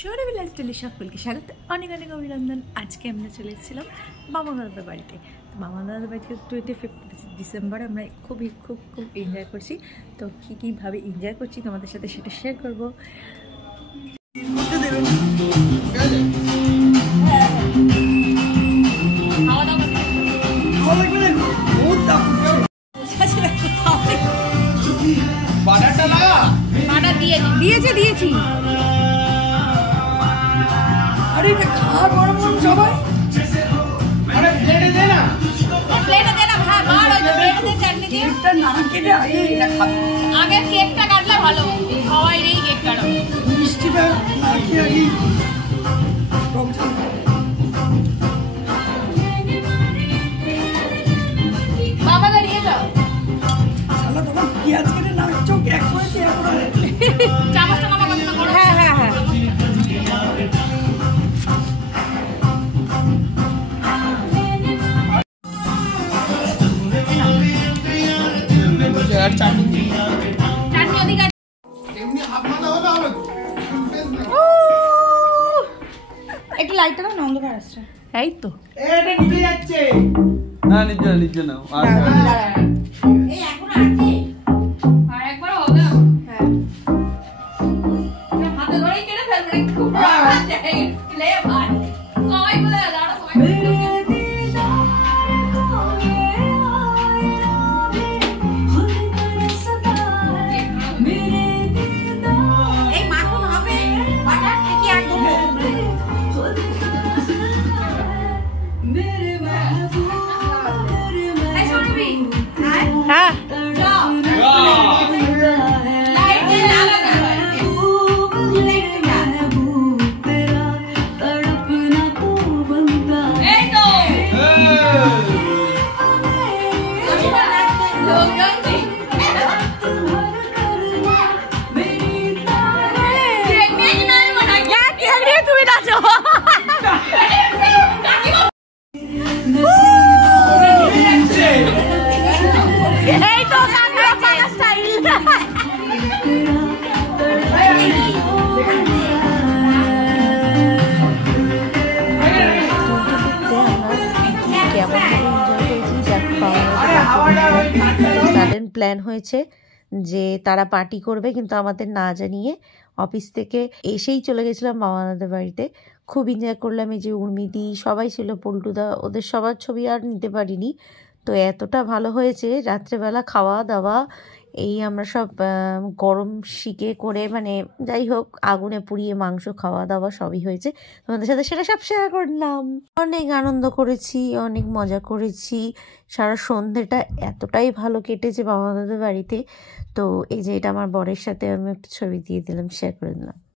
সৌরভী লাইফস্টাইলে সকলকে স্বাগত, অনেক অনেক অভিনন্দন। আজকে আমরা চলে এসেছিলাম মামা দাদার বাড়িতে। মামা দাদার বাড়িতে 25 ডিসেম্বর আমরা খুব এনজয় করছি। তো কীভাবে এনজয় করছি তোমাদের সাথে সেটা শেয়ার করবো। দিয়েছি আরে এটা খাওয়া গরম সবাই আরে প্লেটে দে না ভাই মার ওই প্লেটে দে চাটনি দিয়ে এটা না কেটে আগে এটা খাবো আগে কেকটা কাটলে ভালো খাওয়াই নেই কেক কাটো মিষ্টিটা না খেয়ে আগে কম বাবা দাঁড়িয়ে যাও শালা তোমার পেঁয়াজ কেটে না চোখ এক করেছে এখন চামচটা মামা কত করো হ্যাঁ একটু লাইটটা দাও না, অন্ধকার আসছে। এই তো এটা নিচে যাচ্ছে না, নিচে নাও এই এখন আছে আর একবার হবে। হ্যাঁ হাতে ধরেই কেটে ফেলবে একটু লে ভাই সবাই বলে দাঁড়া সবাই সাডেন প্ল্যান হয়েছে যে তারা পার্টি করবে, কিন্তু আমাদের না জানিয়ে অফিস থেকে এসেই চলে গেছিলাম মামা দাদার বাড়িতে। খুব এনজয় করলাম। এই যে উর্মিদি সবাই ছিল, পল্টুদা, ওদের সবার ছবি আর নিতে পারিনি। তো এতটা ভালো হয়েছে, রাত্রেবেলা খাওয়া দাওয়া এই আমরা সব গরম শিকে করে, মানে যাই হোক আগুনে পুড়িয়ে মাংস খাওয়া দাওয়া সবই হয়েছে। তোমাদের সাথে সেটা সব শেয়ার করলাম। অনেক আনন্দ করেছি, অনেক মজা করেছি। সারা সন্ধ্যেটা এতটাই ভালো কেটেছে মামা দাদার বাড়িতে। তো এই যে এটা আমার বরের সাথে আমি একটু ছবি দিয়ে দিলাম, শেয়ার করে দিলাম।